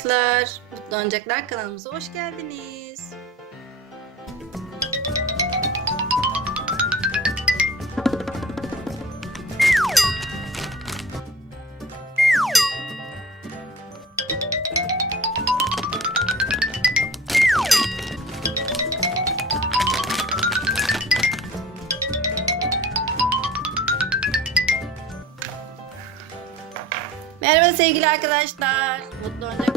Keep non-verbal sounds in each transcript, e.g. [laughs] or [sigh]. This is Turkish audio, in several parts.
arkadaşlar. Mutlu Oyuncaklar kanalımıza hoş geldiniz. Merhaba sevgili arkadaşlar. Mutlu Oyuncaklar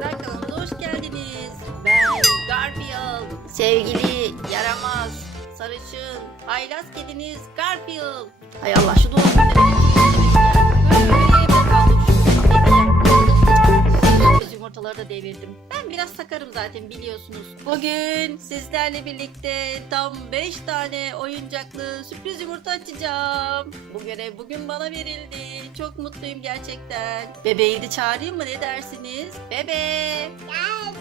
Sevgili, yaramaz, sarışın, haylaz kediniz Garfield. Hay Allah şu doğum yumurtaları da devirdim. Ben biraz sakarım zaten biliyorsunuz. Bugün sizlerle birlikte tam 5 tane oyuncaklı sürpriz yumurta açacağım. Bu görev bugün bana verildi. Çok mutluyum gerçekten. Bebeği de çağırayım mı ne dersiniz? Bebe! Geldim.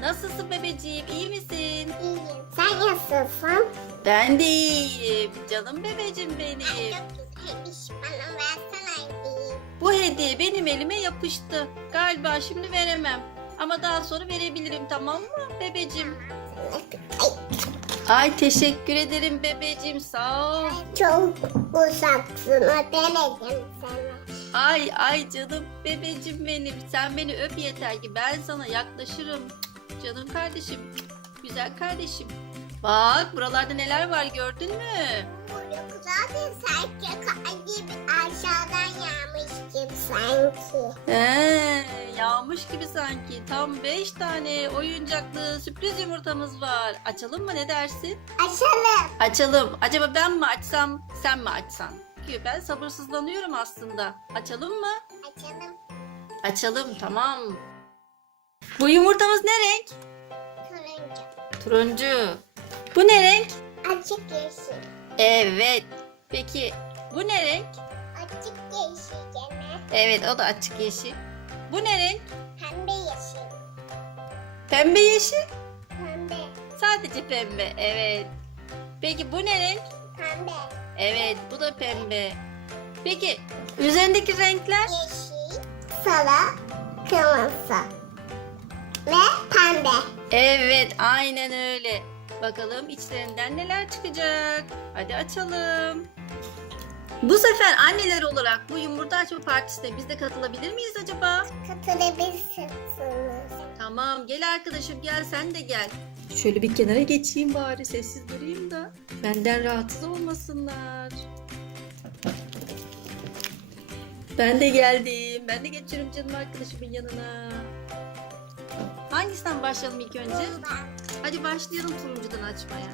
Nasılsın bebeciğim? İyi misin? İyiyim. Sen nasılsın? Ben de iyiyim. Canım bebecim Ay, benim. Çok güzelmiş. Bana versene hediyeyi. Bu hediye benim elime yapıştı. Galiba şimdi veremem. Ama daha sonra verebilirim tamam mı bebecim? Ay, Ay teşekkür ederim bebecim sağ ol. çok uzaksın. Ödemedim sana. Ay ay canım bebecim benim. Sen beni öp yeter ki ben sana yaklaşırım. Canım kardeşim. Güzel kardeşim. Bak buralarda neler var gördün mü? Yok zaten sanki kar gibi aşağıdan yağmış gibi sanki. He, yağmış gibi sanki. Tam 5 tane oyuncaklı sürpriz yumurtamız var. Açalım mı ne dersin? Açalım. Açalım. Acaba ben mi açsam, sen mi açsan? Çünkü ben sabırsızlanıyorum aslında. Açalım mı? Açalım. Açalım, tamam. Bu yumurtamız ne renk? Turuncu. Turuncu. Bu ne renk? Açık yeşil. Evet. Peki bu ne renk? Açık yeşil gene. Evet o da açık yeşil. Bu ne renk? Pembe yeşil. Pembe yeşil. Pembe. Sadece pembe. Evet. Peki bu ne renk? Pembe. Evet bu da pembe. Peki üzerindeki renkler? Yeşil. Sarı. Kırmızı. Ve pembe. Evet aynen öyle. Bakalım içlerinden neler çıkacak. Hadi açalım. Bu sefer anneler olarak bu yumurta açma partisine biz de katılabilir miyiz acaba? Katılabilirsiniz. Tamam gel arkadaşım gel sen de gel. Şöyle bir kenara geçeyim bari sessiz durayım da benden rahatsız olmasınlar. Ben de geldim. Ben de geçiyorum canım arkadaşımın yanına. Hangisinden başlayalım ilk önce? Bundan. Hadi başlayalım turuncudan açmaya.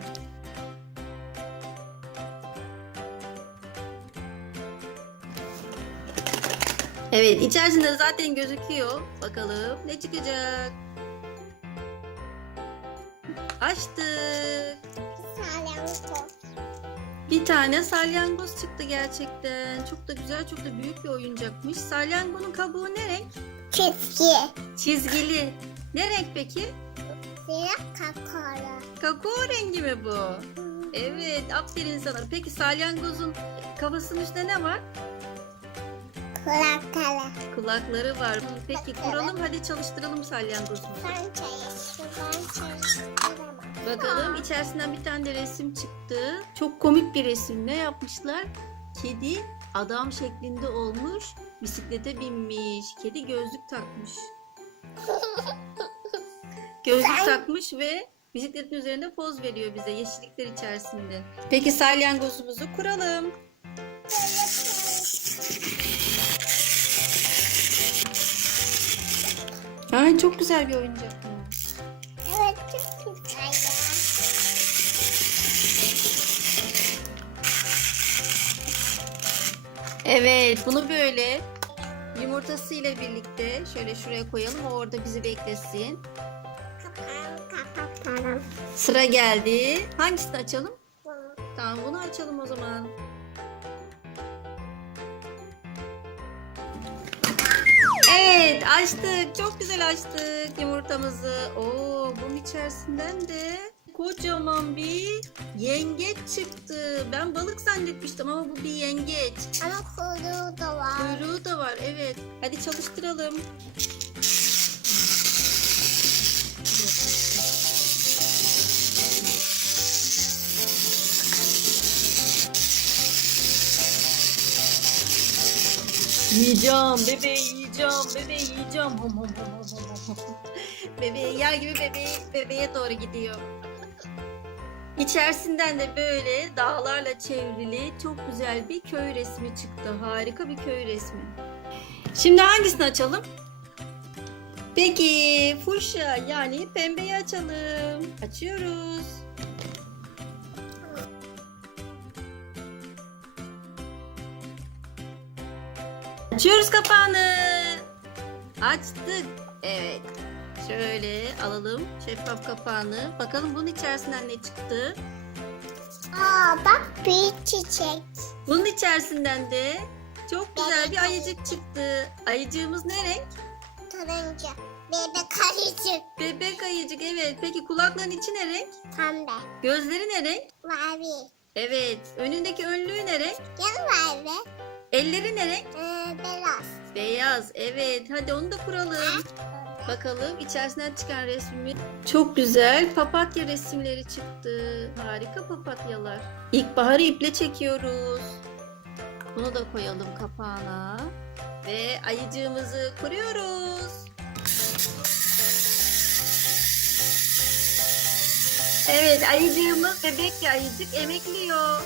Evet içerisinde zaten gözüküyor. Bakalım ne çıkacak. Açtık. Salyangoz. Bir tane salyangoz çıktı gerçekten. Çok da güzel, çok da büyük bir oyuncakmış. Salyangonun kabuğu ne renk? Çizgi. Çizgili. Ne renk peki? Siyah kakaolu. Kakao rengi mi bu? Evet, aferin sana. Peki salyangozun kafasının üstünde ne var? Kulakları. Kulakları var. Peki kuralım hadi çalıştıralım. Ben çalıştım. Ben çalıştım. Bakalım içerisinden bir tane de resim çıktı. Çok komik bir resim. Ne yapmışlar? Kedi adam şeklinde olmuş. Bisiklete binmiş. Kedi gözlük takmış. Gözlük Sen- takmış ve bisikletin üzerinde poz veriyor bize yeşillikler içerisinde. Peki salyangozumuzu kuralım. Ay çok güzel bir oyuncak bu. Evet çok güzel ya. Evet, bunu böyle yumurtasıyla birlikte şöyle şuraya koyalım. O orada bizi beklesin. Kapatalım. Sıra geldi. Hangisini açalım? Tamam, bunu açalım o zaman. Evet, açtık. Çok güzel açtık yumurtamızı. Oo, bunun içerisinden de kocaman bir Yengeç çıktı. Ben balık zannetmiştim ama bu bir yengeç. Ama kuyruğu da var. Kuyruğu da var evet. Hadi çalıştıralım. Yiyeceğim bebeği yiyeceğim bebeği yiyeceğim. bebeği yer gibi bebeği bebeğe doğru gidiyor. İçerisinden de böyle dağlarla çevrili çok güzel bir köy resmi çıktı. Harika bir köy resmi. Şimdi hangisini açalım? Peki fuşya yani pembeyi açalım. Açıyoruz. Açıyoruz kapağını. Açtık. Evet. Şöyle alalım şeffaf kapağını. Bakalım bunun içerisinden ne çıktı? Aa bak bir çiçek. Bunun içerisinden de çok güzel bir ayıcık çıktı. Ayıcığımız ne renk? Turuncu. Bebek ayıcık. Bebek ayıcık evet. Peki kulakların içi ne renk? Pembe. Gözleri ne renk? Mavi. Evet. Önündeki önlüğü ne renk? Yanı mavi. Elleri ne renk? Ee, beyaz. Beyaz. Evet. Hadi onu da kuralım. Bakalım içerisinden çıkan resmi. Çok güzel papatya resimleri çıktı. Harika papatyalar. İlkbaharı iple çekiyoruz. Bunu da koyalım kapağına. Ve ayıcığımızı kuruyoruz. Evet ayıcığımız bebek bir ayıcık emekliyor.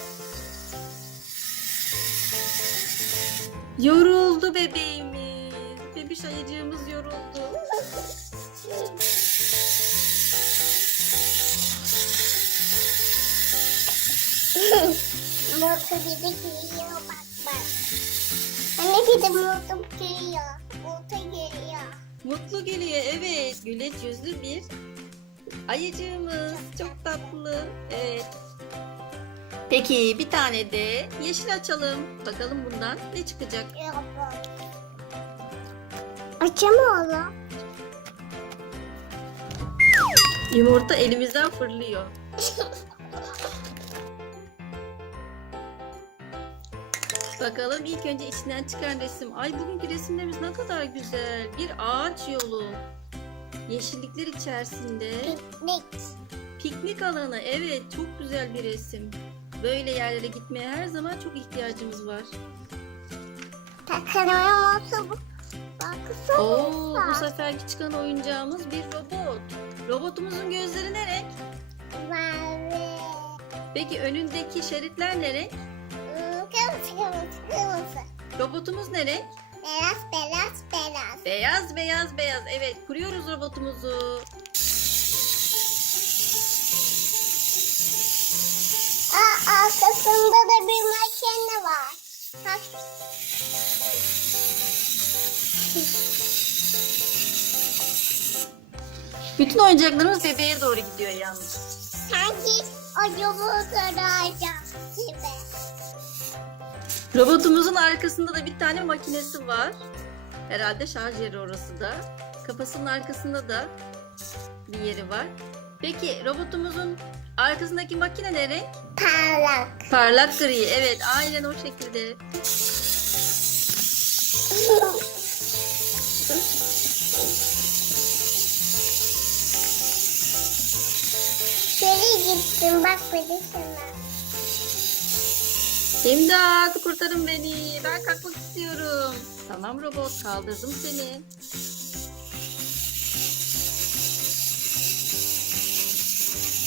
Yoruldu bebeğimiz. Bebiş ayıcığımız yoruldu. Mutlu gibi geliyor bak bak. Anne bir de mutlu geliyor. Mutlu geliyor. Mutlu geliyor evet. Güleç yüzlü bir ayıcığımız. Çok tatlı. Evet. Peki bir tane de yeşil açalım. Bakalım bundan ne çıkacak? Açamıyorum. Yumurta elimizden fırlıyor. Bakalım ilk önce içinden çıkan resim. Ay bugünkü resimlerimiz ne kadar güzel. Bir ağaç yolu. Yeşillikler içerisinde. Piknik. Piknik alanı. Evet çok güzel bir resim. Böyle yerlere gitmeye her zaman çok ihtiyacımız var. Takılmıyor musun bu? Baksana. Oo, bu seferki çıkan oyuncağımız bir robot. Robotumuzun gözleri ne renk? Mavi. Peki önündeki şeritler ne renk? Hmm, Kırmızı kırmızı kırmızı. Robotumuz ne renk? Beyaz beyaz beyaz. Beyaz beyaz beyaz. Evet kuruyoruz robotumuzu. Aa, arkasında da bir makine var. Bak. Bütün oyuncaklarımız bebeğe doğru gidiyor yalnız. Sanki o yolu gibi. Robotumuzun arkasında da bir tane makinesi var. Herhalde şarj yeri orası da. Kafasının arkasında da bir yeri var. Peki robotumuzun arkasındaki makine ne renk? Parlak. Parlak gri. Evet aynen o şekilde. Şöyle gittim bak beni sana. İmdat kurtarın beni. Ben kalkmak istiyorum. Tamam robot kaldırdım seni.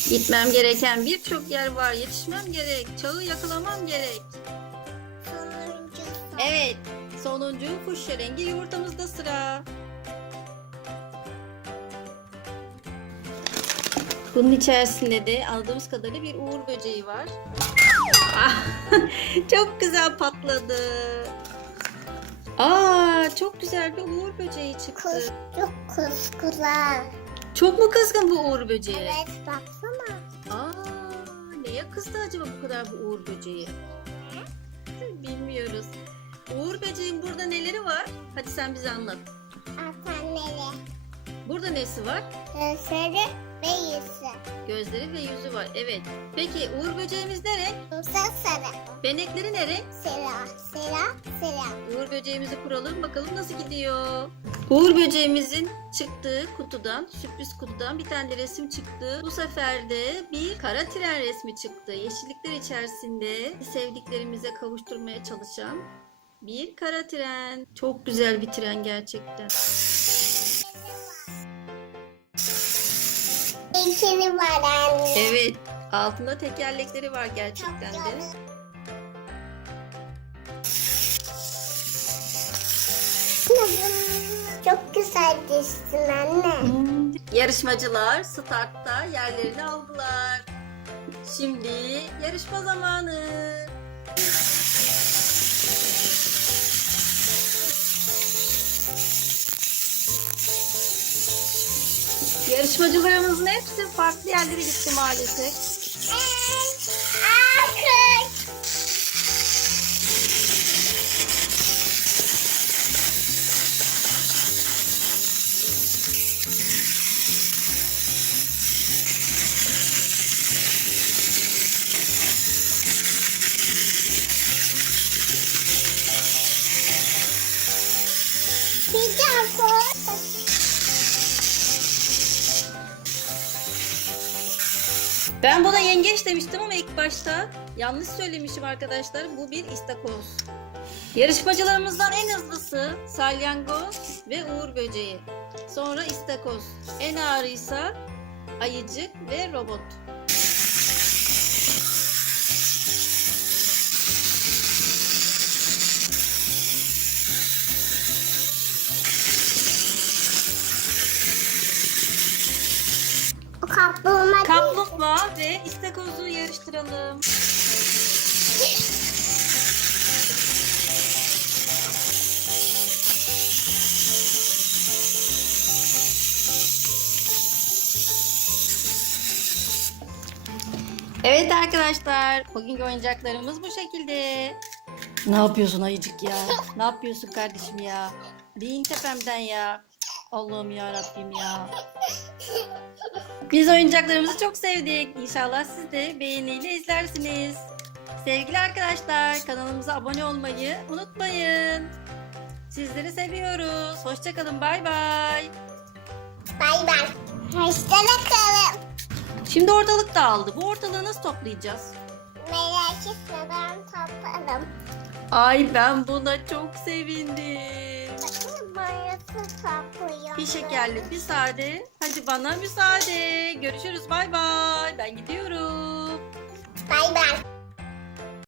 Gitmem gereken birçok yer var. Yetişmem gerek. Çağı yakalamam gerek. Sonuncusu. Evet. Sonuncu fuşya rengi yumurtamızda sıra. Bunun içerisinde de anladığımız kadarıyla bir uğur böceği var. Ah, [laughs] çok güzel patladı. Aa, çok güzel bir uğur böceği çıktı. Kız çok kıskılar. Çok mu kızgın bu uğur böceği? Evet baksana. Aa, neye kızdı acaba bu kadar bu uğur böceği? Bilmiyoruz. Uğur böceğin burada neleri var? Hadi sen bize anlat. Atanları. Burada nesi var? Gözleri ve yüzü. Gözleri ve yüzü var. Evet. Peki Uğur böceğimiz ne renk? Sarı sarı. Benekleri ne renk? Sera sera sera. Uğur böceğimizi kuralım bakalım nasıl gidiyor. Uğur böceğimizin çıktığı kutudan, sürpriz kutudan bir tane de resim çıktı. Bu sefer de bir kara tren resmi çıktı. Yeşillikler içerisinde sevdiklerimize kavuşturmaya çalışan Bir kara tren. Çok güzel bir tren gerçekten. İkili var anne. Evet. Altında tekerlekleri var gerçekten de. Çok güzel düştün anne. Yarışmacılar startta yerlerini aldılar. Şimdi yarışma zamanı. Yarışmacılarımızın hepsi farklı yerlere gitti maalesef. Ben buna yengeç demiştim ama ilk başta yanlış söylemişim arkadaşlar. Bu bir istakoz. Yarışmacılarımızdan en hızlısı salyangoz ve uğur böceği. Sonra istakoz. En ağırıysa ayıcık ve robot. Ve istakozu yarıştıralım. Evet arkadaşlar, bugünkü oyuncaklarımız bu şekilde. Ne yapıyorsun ayıcık ya? Ne yapıyorsun kardeşim ya? Bin tepemden ya. Allah'ım ya Rabbim ya. Biz oyuncaklarımızı çok sevdik. İnşallah siz de beğeniyle izlersiniz. Sevgili arkadaşlar kanalımıza abone olmayı unutmayın. Sizleri seviyoruz. Hoşçakalın bay bay. Bay bay. Hoşçakalın. Şimdi ortalık dağıldı. Bu ortalığı nasıl toplayacağız? Merak etme ben toplarım. Ay ben buna çok sevindim. Boyası topluyor. Bir şekerli bir sade. Hadi bana müsaade. Görüşürüz bay bay. Ben gidiyorum. Bay bay.